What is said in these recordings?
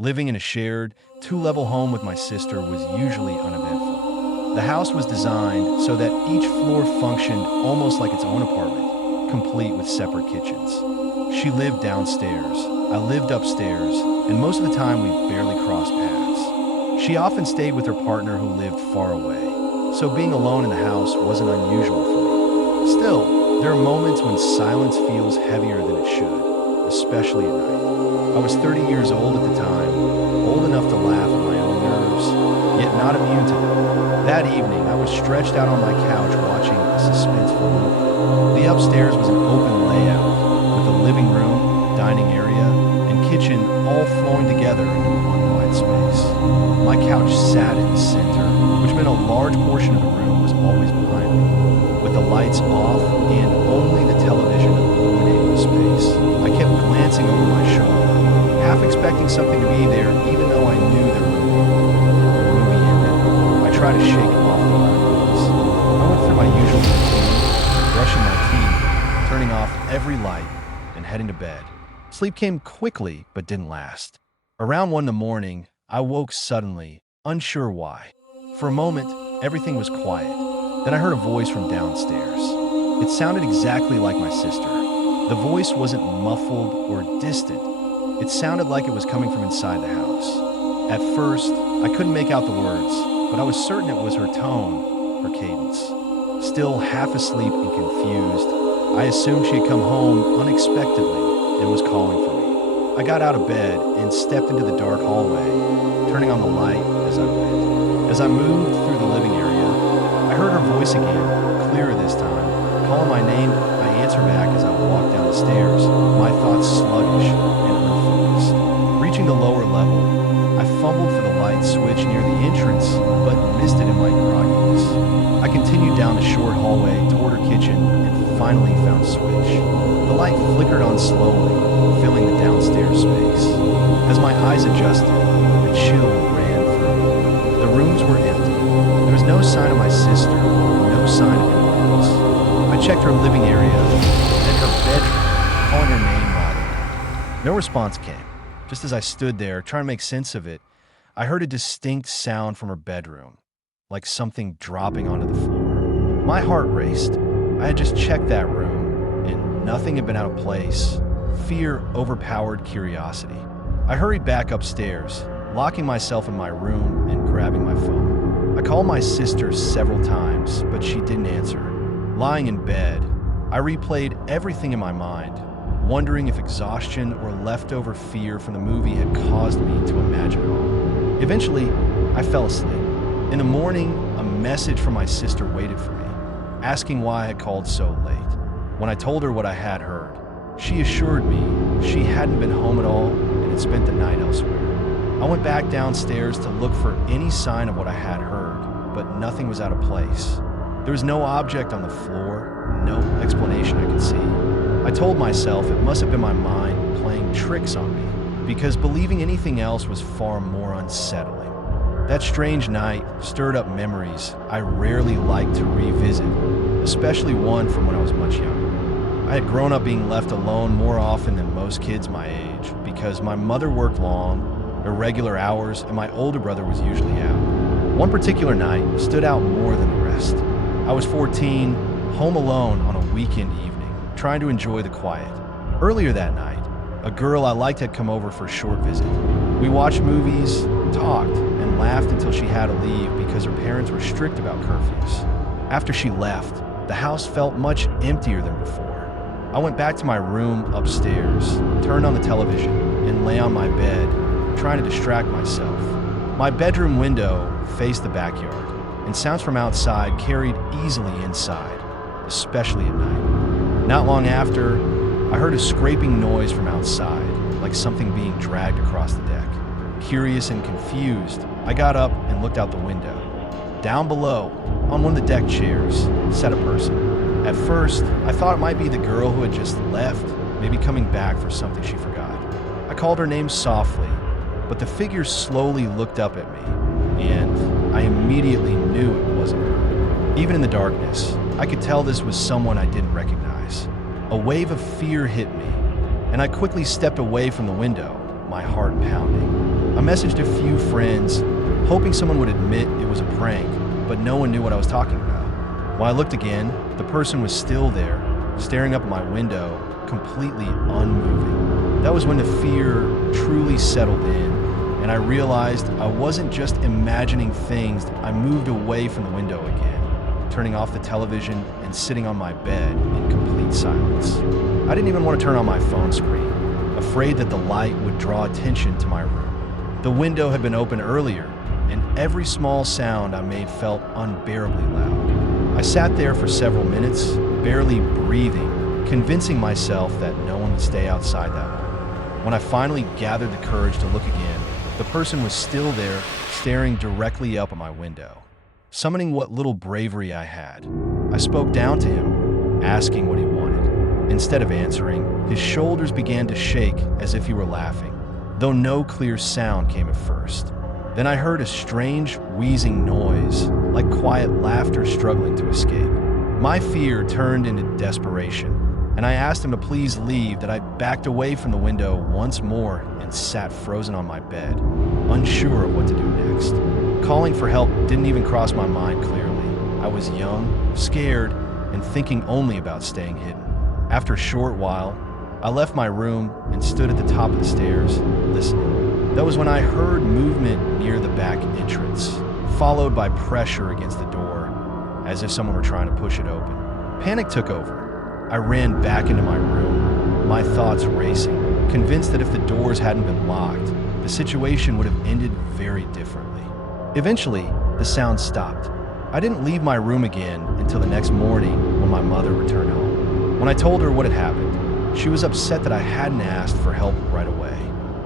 Living in a shared, two-level home with my sister was usually uneventful. The house was designed so that each floor functioned almost like its own apartment, complete with separate kitchens. She lived downstairs, I lived upstairs, and most of the time we barely crossed paths. She often stayed with her partner who lived far away, so being alone in the house wasn't unusual for me. Still, there are moments when silence feels heavier than it should, especially at night. I was 30 years old at the time, old enough to laugh at my own nerves, yet not immune to them. That evening, I was stretched out on my couch watching a suspenseful movie. The upstairs was an open layout, with a living room, dining area, and kitchen all flowing together into one wide space. My couch sat in the center, which meant a large portion of the room was always behind me, with the lights off and only the television illuminating the space. I kept glancing over my shoulder, half expecting something to be there, even though I knew there wouldn't be. The movie ended. I tried to shake it off the eyelids. I went through my usual routine, brushing my teeth, turning off every light, and heading to bed. Sleep came quickly, but didn't last. Around 1 in the morning, I woke suddenly, unsure why. For a moment, everything was quiet. Then I heard a voice from downstairs. It sounded exactly like my sister. The voice wasn't muffled or distant. It sounded like it was coming from inside the house. At first, I couldn't make out the words, but I was certain it was her tone, her cadence. Still half asleep and confused, I assumed she had come home unexpectedly and was calling for me. I got out of bed and stepped into the dark hallway, turning on the light as I went. As I moved through the living area, I heard her voice again, clearer this time. Calling my name, I answered back as I walked down the stairs, my thoughts sluggish and unfocused. Reaching the lower level, I fumbled for the light switch near the entrance, but missed it in my grogginess. I continued down the short hallway toward her kitchen and finally found the switch. The light flickered on slowly, filling the downstairs space. As my eyes adjusted, a chill ran through me. The rooms were empty. There was no sign of my sister, no sign of anyone else. I checked her living area, then her bedroom, calling her name loudly. No response came. Just as I stood there, trying to make sense of it, I heard a distinct sound from her bedroom, like something dropping onto the floor. My heart raced. I had just checked that room, and nothing had been out of place. Fear overpowered curiosity. I hurried back upstairs, locking myself in my room and grabbing my phone. I called my sister several times, but she didn't answer. Lying in bed, I replayed everything in my mind, wondering if exhaustion or leftover fear from the movie had caused me to imagine it all. Eventually, I fell asleep. In the morning, a message from my sister waited for me, asking why I had called so late. When I told her what I had heard, she assured me she hadn't been home at all and had spent the night elsewhere. I went back downstairs to look for any sign of what I had heard, but nothing was out of place. There was no object on the floor, no explanation I could see. I told myself it must have been my mind playing tricks on me, because believing anything else was far more unsettling. That strange night stirred up memories I rarely liked to revisit, especially one from when I was much younger. I had grown up being left alone more often than most kids my age because my mother worked long, irregular hours, and my older brother was usually out. One particular night stood out more than the rest. I was 14, home alone on a weekend evening, trying to enjoy the quiet. Earlier that night, a girl I liked had come over for a short visit. We watched movies, talked, and laughed until she had to leave because her parents were strict about curfews. After she left, the house felt much emptier than before. I went back to my room upstairs, turned on the television, and lay on my bed, trying to distract myself. My bedroom window faced the backyard, and sounds from outside carried easily inside, especially at night. Not long after, I heard a scraping noise from outside, like something being dragged across the deck. Curious and confused, I got up and looked out the window. Down below, on one of the deck chairs, sat a person. At first, I thought it might be the girl who had just left, maybe coming back for something she forgot. I called her name softly, but the figure slowly looked up at me, and I immediately knew it wasn't her. Even in the darkness, I could tell this was someone I didn't recognize. A wave of fear hit me, and I quickly stepped away from the window, my heart pounding. messaged a few friends, hoping someone would admit it was a prank, but no one knew what I was talking about. When I looked again, the person was still there, staring up at my window, completely unmoving. That was when the fear truly settled in, and I realized I wasn't just imagining things. I moved away from the window again, turning off the television and sitting on my bed in complete silence. I didn't even want to turn on my phone screen, afraid that the light would draw attention to my room. The window had been open earlier, and every small sound I made felt unbearably loud. I sat there for several minutes, barely breathing, convincing myself that no one would stay outside that long. When I finally gathered the courage to look again, the person was still there, staring directly up at my window. Summoning what little bravery I had, I spoke down to him, asking what he wanted. Instead of answering, his shoulders began to shake as if he were laughing, though no clear sound came at first. Then I heard a strange, wheezing noise, like quiet laughter struggling to escape. My fear turned into desperation, and I asked him to please leave. That I backed away from the window once more and sat frozen on my bed, unsure of what to do next. Calling for help didn't even cross my mind clearly. I was young, scared, and thinking only about staying hidden. After a short while, I left my room and stood at the top of the stairs, listening. That was when I heard movement near the back entrance, followed by pressure against the door, as if someone were trying to push it open. Panic took over. I ran back into my room, my thoughts racing, convinced that if the doors hadn't been locked, the situation would have ended very differently. Eventually, the sound stopped. I didn't leave my room again until the next morning when my mother returned home. When I told her what had happened, she was upset that I hadn't asked for help right away.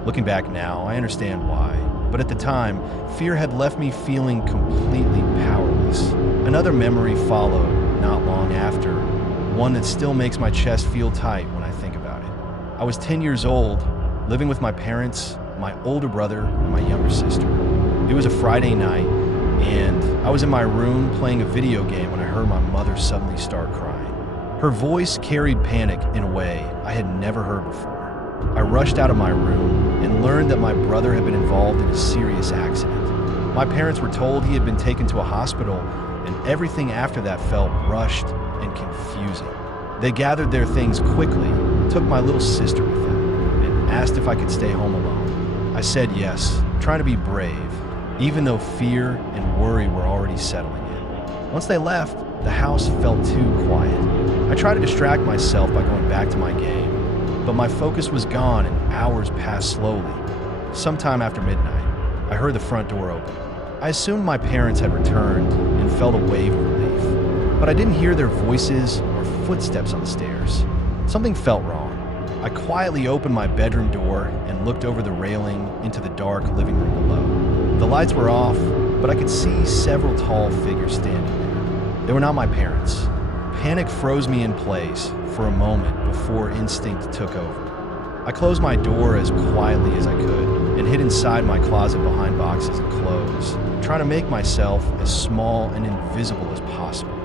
Looking back now, I understand why, but at the time, fear had left me feeling completely powerless. Another memory followed not long after, one that still makes my chest feel tight when I think about it. I was 10 years old, living with my parents, my older brother, and my younger sister. It was a Friday night, and I was in my room playing a video game when I heard my mother suddenly start crying. Her voice carried panic in a way I had never heard before. I rushed out of my room and learned that my brother had been involved in a serious accident. My parents were told he had been taken to a hospital, and everything after that felt rushed and confusing. They gathered their things quickly, took my little sister with them, and asked if I could stay home alone. I said yes, trying to be brave, even though fear and worry were already settling in. Once they left, the house felt too quiet. I tried to distract myself by going back to my game, but my focus was gone and hours passed slowly. Sometime after midnight, I heard the front door open. I assumed my parents had returned and felt a wave of relief, but I didn't hear their voices or footsteps on the stairs. Something felt wrong. I quietly opened my bedroom door and looked over the railing into the dark living room below. The lights were off, but I could see several tall figures standing there. They were not my parents. Panic froze me in place for a moment before instinct took over. I closed my door as quietly as I could and hid inside my closet behind boxes of clothes, trying to make myself as small and invisible as possible.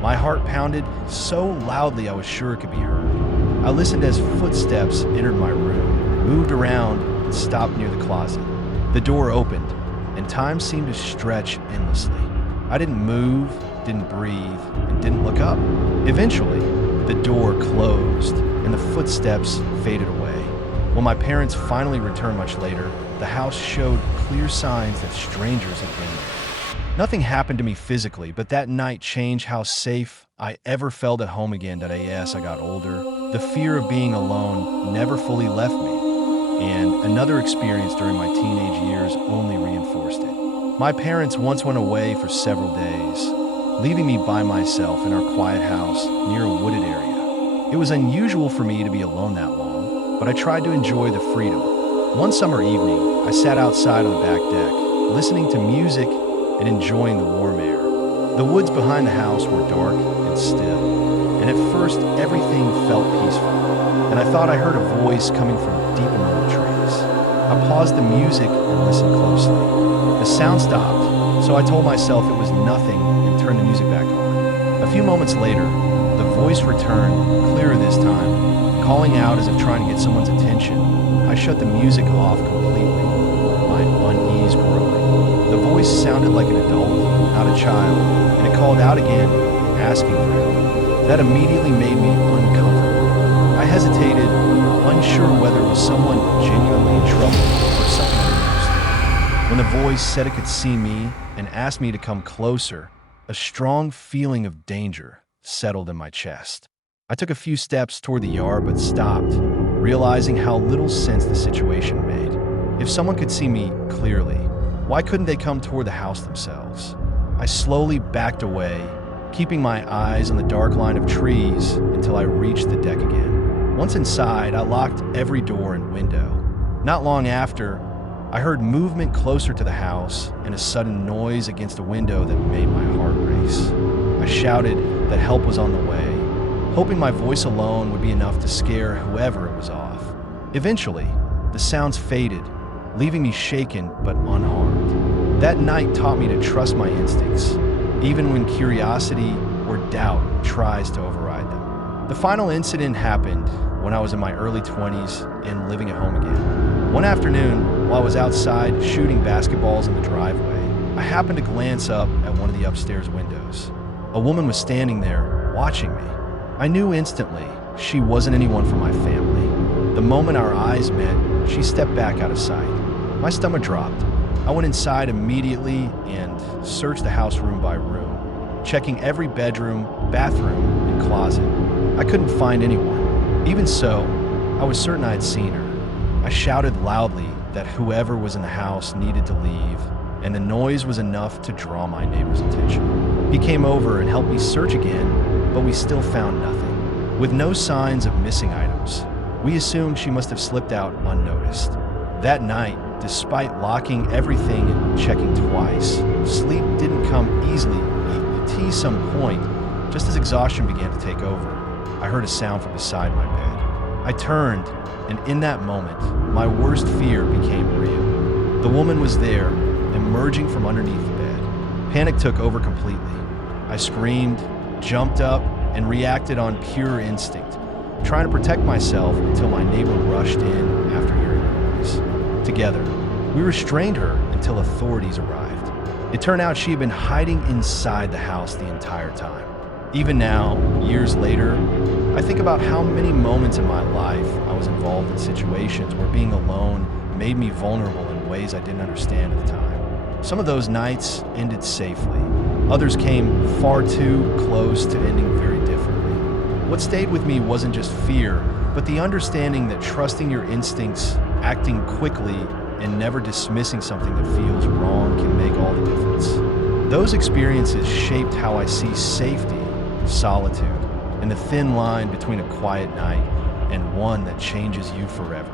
My heart pounded so loudly I was sure it could be heard. I listened as footsteps entered my room, moved around, and stopped near the closet. The door opened, and time seemed to stretch endlessly. I didn't move, didn't breathe, and didn't look up. Eventually, the door closed, and the footsteps faded away. When my parents finally returned much later, the house showed clear signs that strangers had been there. Nothing happened to me physically, but that night changed how safe I ever felt at home again. That as I got older, the fear of being alone never fully left me, and another experience during my teenage years only reinforced it. My parents once went away for several days, leaving me by myself in our quiet house near a wooded area. It was unusual for me to be alone that long, but I tried to enjoy the freedom. One summer evening, I sat outside on the back deck, listening to music and enjoying the warm air. The woods behind the house were dark and still, and at first everything felt peaceful. And I thought I heard a voice coming from deep among the trees. I paused the music and listened closely. The sound stopped, so I told myself it was nothing and turned the music back on. A few moments later, the voice returned, clearer this time, calling out as if trying to get someone's attention. I shut the music off completely. My voice sounded like an adult, not a child, and it called out again, asking for help. That immediately made me uncomfortable. I hesitated, unsure whether it was someone genuinely in trouble or something I When the voice said it could see me and asked me to come closer, a strong feeling of danger settled in my chest. I took a few steps toward the yard but stopped, realizing how little sense the situation made. If someone could see me clearly, why couldn't they come toward the house themselves? I slowly backed away, keeping my eyes on the dark line of trees until I reached the deck again. Once inside, I locked every door and window. Not long after, I heard movement closer to the house and a sudden noise against a window that made my heart race. I shouted that help was on the way, hoping my voice alone would be enough to scare whoever it was off. Eventually, the sounds faded, leaving me shaken but unharmed. That night taught me to trust my instincts, even when curiosity or doubt tries to override them. The final incident happened when I was in my early 20s and living at home again. One afternoon, while I was outside shooting basketballs in the driveway, I happened to glance up at one of the upstairs windows. A woman was standing there, watching me. I knew instantly she wasn't anyone from my family. The moment our eyes met, she stepped back out of sight. My stomach dropped. I went inside immediately and searched the house room by room, checking every bedroom, bathroom, and closet. I couldn't find anyone. Even so, I was certain I had seen her. I shouted loudly that whoever was in the house needed to leave, and the noise was enough to draw my neighbor's attention. He came over and helped me search again, but we still found nothing. With no signs of missing items, we assumed she must have slipped out unnoticed. That night, despite locking everything and checking twice, sleep didn't come easily at some point. Just as exhaustion began to take over, I heard a sound from beside my bed. I turned, and in that moment, my worst fear became real. The woman was there, emerging from underneath the bed. Panic took over completely. I screamed, jumped up, and reacted on pure instinct, trying to protect myself until my neighbor rushed in after hearing the noise. Together, we restrained her until authorities arrived. It turned out she had been hiding inside the house the entire time. Even now, years later, I think about how many moments in my life I was involved in situations where being alone made me vulnerable in ways I didn't understand at the time. Some of those nights ended safely. Others came far too close to ending very differently. What stayed with me wasn't just fear, but the understanding that trusting your instincts, acting quickly, and never dismissing something that feels wrong can make all the difference. Those experiences shaped how I see safety, solitude, and the thin line between a quiet night and one that changes you forever.